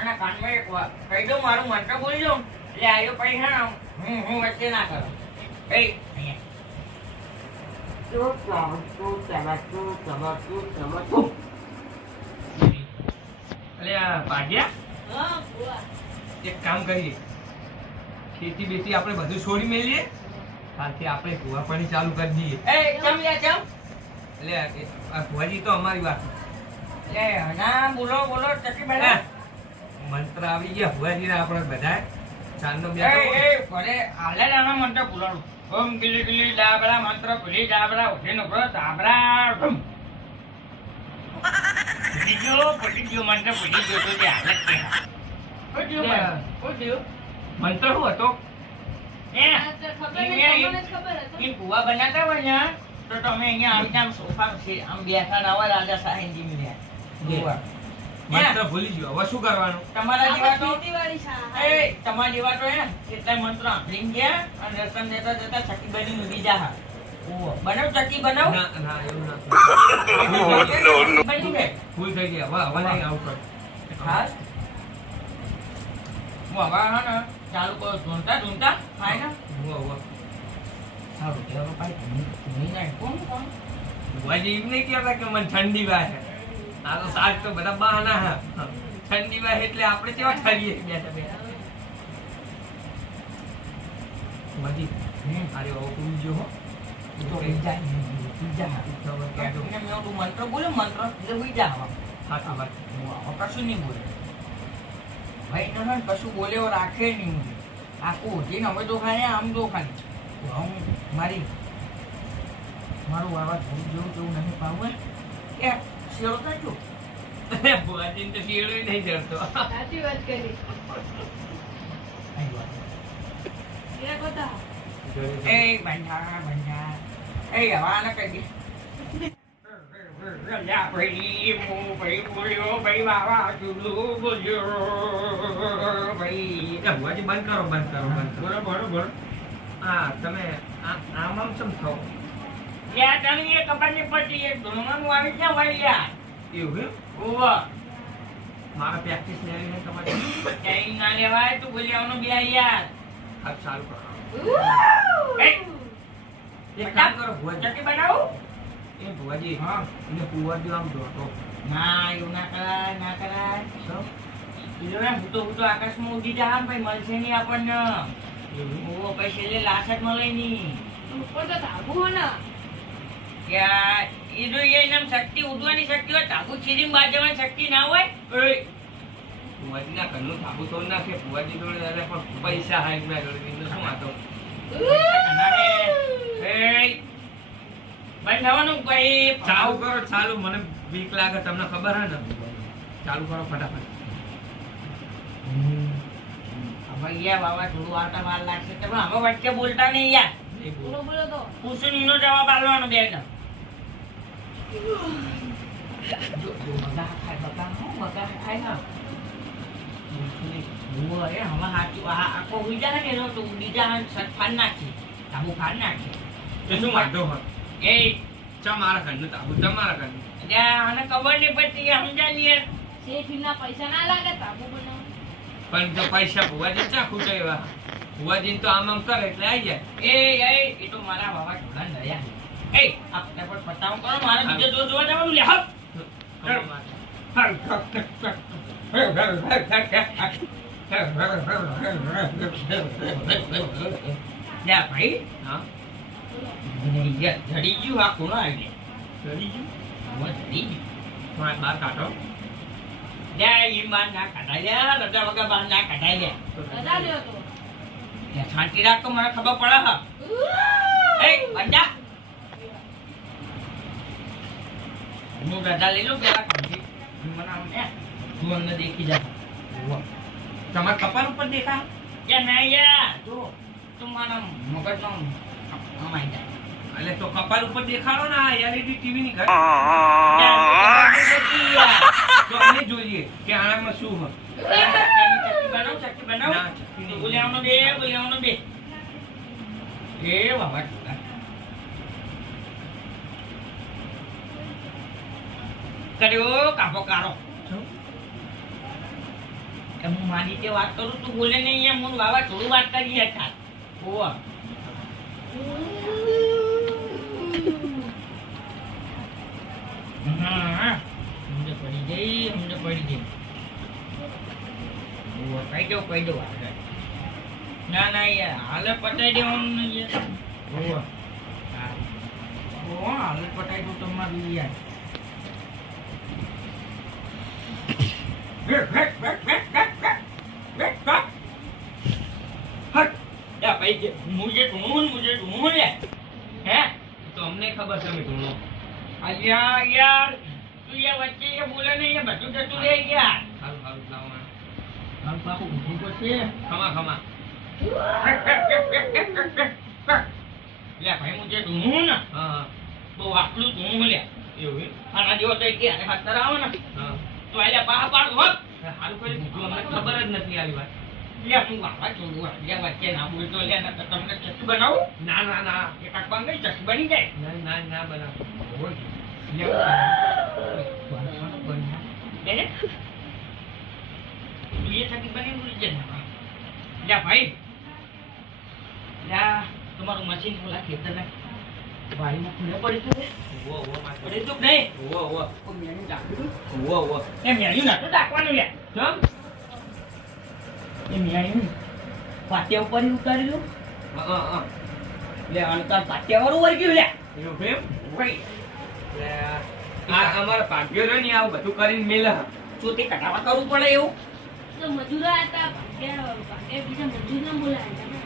અને કાનમાં એક વાર કહી દઉં મારું મંત્ર બોલી દઉં એટલે આવ્યો પૈસા હું વચ્ચે ના કરો કઈ એક કામ કરીએ, ખેતી બેતી આપણે બધું છોડી મેલીએ, કાલથી આપણે કુવા પાણી ચાલુ કરી દઈએ. એટલે આ કુવાજી તો અમારી વાત ના બોલો બોલો ચકી બના મંત્ર આવી ગયા ભુવાજી આપણે બધા ચાંદનો ભલે હાલે નાના મંત્ર બોલાડું ઓમ ગીલી ગીલી ડાબરા મંત્ર ભૂલી ડાબરા ઉઠી નો ડાબરા ભૂલી ગયો મંત્ર ભૂલી ગયો તો હાલત મંત્ર શું હતો? ભૂવા બનાતા હોય ને તો તમે અહીંયા આવી આમ સોફા આમ બેઠા ના હોય રાજા સાહેબજી મળ્યા મંત્ર ભૂલી ગયો, હવે શું કરવાનું? તમારા જેવા તો તમારા જેવા તો હે કેટલા મંત્ર આંભળીને ગયા અને રસમ દેતા દેતા ચકી બની ઊંઘી જા. બનાવ ચકી બનાવ. ના એવું ના બની ગઈ ભૂલ થઈ ગઈ. હવે નહીં આવું કર. ખાસ હું હવે હા ને ચાલુ કરો ઢૂંઢતા ઢૂંઢતા થાય ને સારું કહેવાનું ભાઈ નહીં જાય કોણ ભુવાજી એમ નહીં કહેતા કે મને ઠંડી વાય. આ તો સાજ તો બધા બહાના હે. ઠંડી વાય એટલે આપણે કેવા ઠરીએ બેઠા બેઠા. ભુવાજી અરે ઓ તું જો હો તો મંત્ર બોલે મંત્ર એટલે ઉઈ જા સાચું વાત. કશું નહીં બોલે ભાઈ તો કશું બોલે રાખે નહીં આખું ઉઠીને અમે તો ખાને આમ તો ખાને હું મારું આવા થોડું જેવું જેવું નહીં પાવું એ શેરો થયું ભુવાજી તો શિયાળો નહીં જડતો. સાચી વાત કરી. એ બંધા બંધા એ હવા ના કહી ભાઈ બોલ્યો ભાઈ વાવા ચૂલું બોલ્યો ભાઈ ભુવાજી બંધ કરો બંધ કરો બંધ કરો. બરોબર હા તમે આમ ચમ થાવ યા તણી એ કપાની પટ્ટી એક ધોરણનું આવી ક્યાં વાળી યાર એવું ઓવા મારા પ્રેક્ટિસ લેવી છે તમારી. કઈ ના લેવાય તું બોલી આવનું બે યાર આપ સારું કરો. એક કામ કરો ચટણી બનાવું એ ભુવાજી હા એને કુવાજી આમ જોતો ના એવું ના કરાય ના કરાય શું હું તો આકાશમાં ઉડી જા ભાઈ મળશે નહીં આપણને ઓ પછી એટલે લાસટ મળે નહીં ઉપર તો ધાબુ હો ને ત્યાં એ જો એમ શક્તિ ઉડવાની શક્તિ હોય ધાબુ ચીરીને બહાર જવાની શક્તિ ના હોય ભુવાજી ના ઘરનું ધાબુ તોડ નાખે. ભુવાજી જોડે અરે પણ પૈસા હાઈ ના જોડે શું વાતો. બંધ થવાનું ભાઈ ચાલુ કરો ચાલુ. મને બીક લાગે તમને ખબર હે ને. ચાલુ કરો ફટાફટ. ભૈયા બાબા થોડું આવતા વાર લાગશે તમે અમે વચ્ચે બોલતા નહીં યાર બોલો બોલો તો પૂછું એનો જવાબ આપવાનો બે ને બગા ખાય ના આખો ઉઈ જાય ને એનો તો બીજા ફાન નાખી તાબુ ફાન નાખી તો શું વાંધો હોય? એ મારા ઘરનું ધાબુ તમારા ઘરનું. આને ખબર નહીં પડતી સમજા લઈએ શેઠીના પૈસા ના લાગે ધાબુ બનાવ. પણ જો પૈસા ભુવાજી ચા ખૂટે એવા. ભુવાજી તો આમ આમ કરે એટલે આવી જાય. એ તો મારા બાબા ઢોલા નર્યા એ આપણે પણ પતાવ કરો મારે બીજે જોવા જવાનું લે હપ યા ભાઈ હા જડી ગયું આ કોનો આવી ચડી ગયું. જડી ગયું થોડા બહાર કાઢો. યા ઈ બાર ના કાઢાય યા રજા વગર બાર ના કાઢાય રજા લ્યો તો. યા શાંતિ રાખ તો મને ખબર પડે હા એ બંધા હું રજા લઈ લઉં પેલા કાઢી મને આમ મને દેખી જાય તમારા કપાળ ઉપર દેખા. યા ના યા જો તમારા મગજનો અમાઈ જાય એટલે તો કપાળ ઉપર દેખાડો ને. આ એલઈડી ટીવી ની ઘર તો અમે જોઈએ કે આનામાં શું હોય. ચક્કી બનાવ ના, ચક્કી નહીં. બોલ્યાવનો બે એ બાબા કર્યો કાપો કારો હું મારી રીતે વાત કરું તું બોલે નહીં એમ હું બાબા થોડું વાત કરી હતા ઓવા હા સમજ પડી ગઈ ઓવા કહી દો ના યાર હાલે પટાઈ દેવાનું નહીં યાર ઓવા હાલે પટાઈ દો તમારું યાર मुझे ढूंढ है તો અમને ખબર છે અમે ઢૂંઢો. यार यार तू ये बच्चे ये बोले नहीं ये बच्चों से तू ले यार હારું, હારું, લાવો મને. हम बाबू उठी को छे ખમા ખમા ले भाई मुझे ढूंढो ना હા હા तो आकलू ढूंढ ले એવું એમ? खाना दियो तो के हाथ कराओ ना હા तो आले पा पाड़ होत હારું કરી દીધું અમને ખબર જ નથી આવી વાત. ले हम बाबा छोड़ू ये बच्चे ना बोल तो ले ना तो तुमने चक्की बनाओ ના ના ના ये टकबांग गई चक्की बनी जाए ના ના ના બનાવ. ले ले तू ये चक्की बनी मुझे जाना ले भाई ले तुम्हारा मशीन खोला खेतर में बारी में खुले पड़ी तो ઉવ્વ, ઉવ્વ, માથે. पड़ी तो नहीं ઉવ્વ, ઉવ્વ, ओ मेनू डाकू ઉવ્વ, ઉવ્વ. એ મેન્યુ ના તો ડાકવાનું લે ચમ? એ મેન્યુ પાટિયા ઉપર ઈ ઉતારી લો હા, હા, હા. લે અંતર પાટિયા વાળું વળગ્યું લે એવું એમ? ભાઈ લે, આ અમારા ભાગ્યો રહ્યો ને આવું બધું કરીને મેલે હા. શું તે કટાવા કરવું પડે એવું તો મજૂરા હતા એ બીજા મજૂરને બોલાયા હતા ને.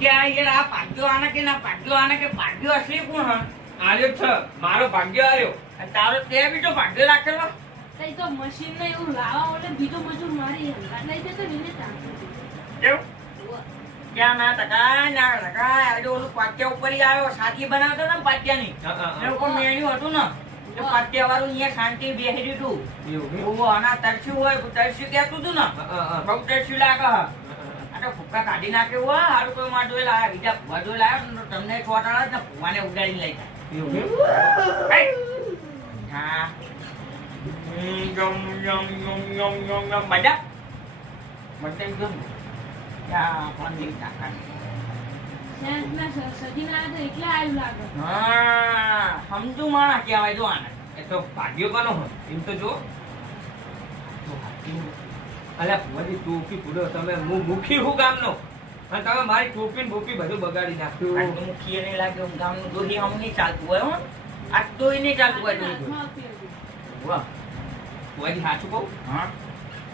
કે આ યાર આ પાટિયો આને કે ના પાટિયો આને કે પાટિયો અસલી કોણ હા આર્યો છે મારો ભાગ્ય આર્યો. અને તારો તે બીજો ભાગ્યો રાખેલો તઈ તો મશીન ને એવું લાવવા માટે બીજો મજૂર મારી હંગાત લઈ જતો ને એને ચાલતું. કેવું ક્યાં ના ટકા આજે ઓલું પાટિયા ઉપર ઈ આવ્યો સાથી બનાવતો ને પાટિયાની હા, હા, હા. એવું કોઈ મેન્યુ હતું ને એ પાટિયા વાળું અહીંયા શાંતિ બેસી દીધું એવું એમ? ઓવો આના તરસ્યું હોય તરસ્યું કહેતું હતું ને હા, હા, હા. બહુ તરસ્યું લાગે હા આ તો ફૂક્કા કાઢી નાખ્યો હોય હારું કોઈ માં જોઈ લાયા બીજા ભૂવા જોઈ લાયા ને તમને છોટાડા ને ભૂવાને ઉડાડીને લઈ એવું એમ? જાય હા મજા મજા એકદમ યા પાણી ટાકા સેન્ટના સજીના હતા એટલે આવ્યું લાગે. હા સમજુ માણસ કહેવાય જો આને એ તો ભાગ્યો કોનો હોય એમ તો જો. અલ્યા ભુવાજી ટોપી પૂરો તમે હું મુખી હું ગામનો અને તમે મારી ટોપી ને બોપી બધું બગાડી નાખ્યું. આટલું મુખીએ નહીં લાગ્યો ગામનું દોહી આમ નહીં ચાલતું હોય હો આ તોય નહીં ચાલતું હોય દોહી હાથમાં આપી હતી. વાહ ભુવાજી સાચું કહું હા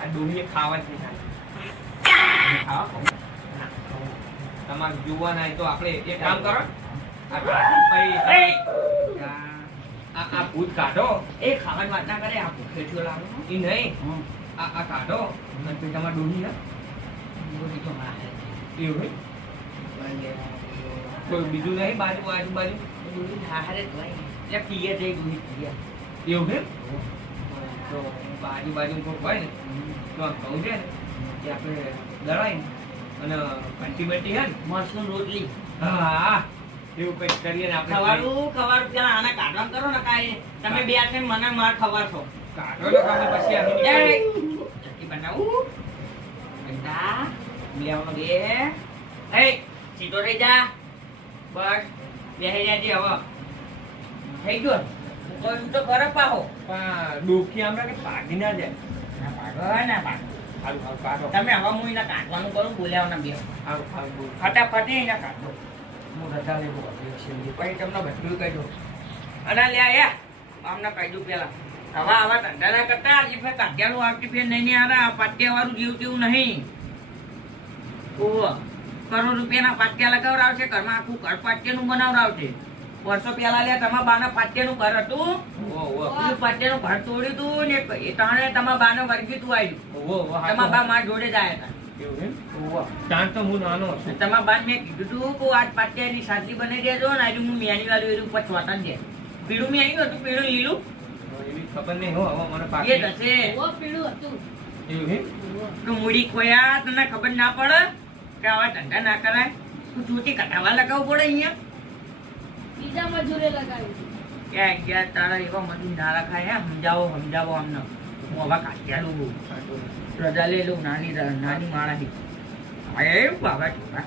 આ ડોહીએ ખાવા જ નહીં ખાવા કહું તમારે જોવાના હોય તો આપણે એક કામ કરો આ કાઢી પછી આ ભૂત કાઢો એ ખાવાની વાત ના કરે આ ભૂખેઠિયો લાવો એ નહીં આ કાઢો અને પછી તમારે ડોહી ના દોહી તો મારે એવું હોય? કોઈ બીજું નહીં આજુબાજુ દોહી હારે જ હોય એટલે પીએ જઈ દોહી પીએ એવું છે? તો આજુબાજુ કોઈ હોય ને તો આમ કહું છે ને કે આપણે દળાય ને અને ઘંટી બંટી હે ને મરસું રોટલી હા એવું કંઈક કરીએ ને આપણે ખવારું પેલા આને કાઢવા કરો ને કાંઈ તમે બે હાથે મને માર ખવારશો કાઢો ને તમે પછી એ અહીં ચટણી બનાવું બેટા લેવાનો બે એ સીધો રહી જા બસ બેસી જાજે હવે થઈ ગયો કોઈ તો ખરો પાહો પણ ડોકી આમ કે ભાગી ના જાય. ના પાડો ના પાડો હારું કાઢો તમે હવે હું એને કાઢવાનું કરું બોલાવવાના બે હારું બોલ. ફટાફટ એને કાઢો હું રજા લેવું આવ્યો છે પછી તમને બધું કહી દઉં અને લે આયા આમને કહી દઉં પેલા હવે આવા ધંધા ના કરતા આજે ફેર કાઢ્યાનું આવતી ફેર નહીં આ પાટિયા વાળું જીવ તેવું નહીં ઓહો કરોડ રૂપિયાના પાટિયા લગાવડાવશે ઘરમાં આખું ઘર પાટિયાનું બનાવડાવશે વર્ષો પહેલા લે તમારા બાના પાટિયાનું ઘર હતું ઓહો ઓહો પેલું પાટિયાનું ઘર તોડ્યું હતું ને એ તાણે તમારા બાને વર્ગી તું આવ્યું ઓહો ઓહો તમારા બા મારા જોડે જ આવ્યા હતા એવું એમ? ત્યાં તો હું નાનો છું. તમારા બાદ મેં કીધું તું કે આજ પાટિયાની સાચી બનાવી દેજો ને આજે હું મેની વાળું એનું ઉપર ચોટા જ દે પીળું મેની હતું પીળું લીલું એવી ખબર નહીં હો હવે મને એ પાકી. થશે બહુ પીળું હતું. એવું એમ? તો મૂડી ખોયા તને ખબર ના પડે કે આવા ધંધા ના કરાય તું ચોટી કટાવા લગાવવું પડે અહીંયા બીજા મજૂરે લગાવ્યું. ક્યાં ગયા તારા એવા મજૂર ના રખાય હે સમજાવો અમને હું હવે કાઢ્યાલું બહુ રજા લઈ લઉં નાની માળાથી એ બાબા છોકરા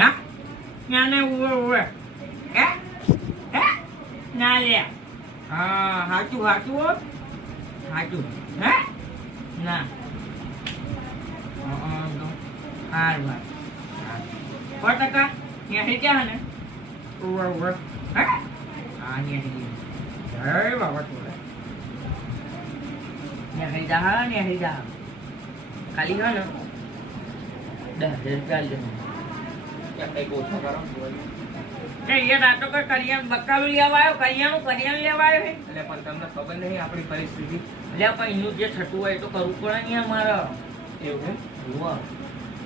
હા નાને ઉવે હે હે ના લે હા હાચું હો સાચું હે ના હાર વાત 100% ન્યાહી ક્યાં ને ઉવે હે હા ન્યાહી જય બાબા છોકરા ન્યાહી જા ખાલી હા ને 10,000 રૂપિયા લે કંઈક ઓછો કરો કે એ રાતો કે કરિયાણ બકાલું લેવા આવ્યો કરિયાણું લેવા આવ્યો હે એટલે પણ તમને ખબર નહીં આપણી પરિસ્થિતિ એટલે પણ એનું જે થતું હોય એ તો કરવું પડે ને યાર મારે એવું જુઓ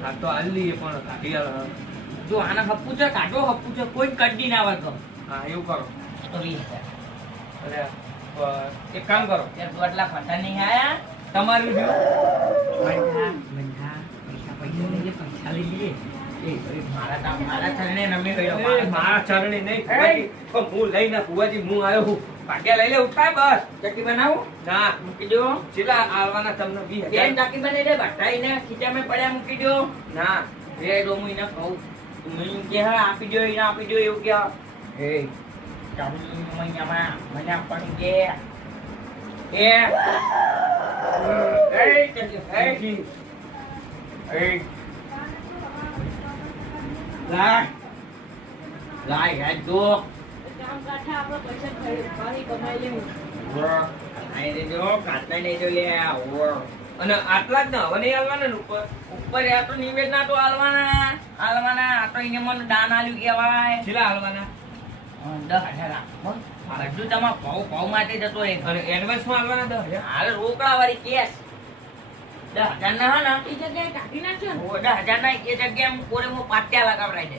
આ તો હાલ લઈએ પણ કાઢી આલો. જો આના હપ્પુ છે કાઢો હપ્પુ છે કોઈ કડી ના આવે તો હા એવું કરો તો 20,000 એટલે એક કામ કરો યાર 2 લાખ પૈસા નહીં આયા તમારું રહ્યું પૈસા લઈ લઈએ મારા ચરણે નમે ગયો મારા ચરણે નહીં ભુવાજી. પણ હું લઈને ભુવાજી હું આવ્યો હું ભાગ્યા લઈ લે ઉઠાય બસ ચકી બનાવું ના મૂકી દો છેલ્લા આવવાના તમને 20,000 બેન ચાકી બની દે બટાઈને ખીચામાં પડ્યા મૂકી દો ના રે ડોમુ એને કહું મને કે હા આપી દો એને આપી દો એવું કે એ ચાલી મહિનામાં મને આપવાની કે લાય યાદ દો કામ કાઠા આપણે પૈસા ભારી કમાઈ લેવું આઈ દેજો કાટલા નહીં જો લે ઓર અને આટલા જ ના હવે નહીં આવવાના ને ઉપર ઉપર આ તો નિવેદના તો આલવાના આ તો એને મને દાન આલ્યું કહેવાય છેલ્લા આવવાના 10,000 રાખો બધું તમારા ભાવ માટે જતો રહે અને એડવાન્સમાં આવવાના 10,000 હાલ રોકડા વાળી કેસ 10,000 ના હા એ જગ્યાએ કાઢી નાખ્યો ને 10,000 ના એ જગ્યાએ હું કોરે પાટિયા લગાવડાઈ દે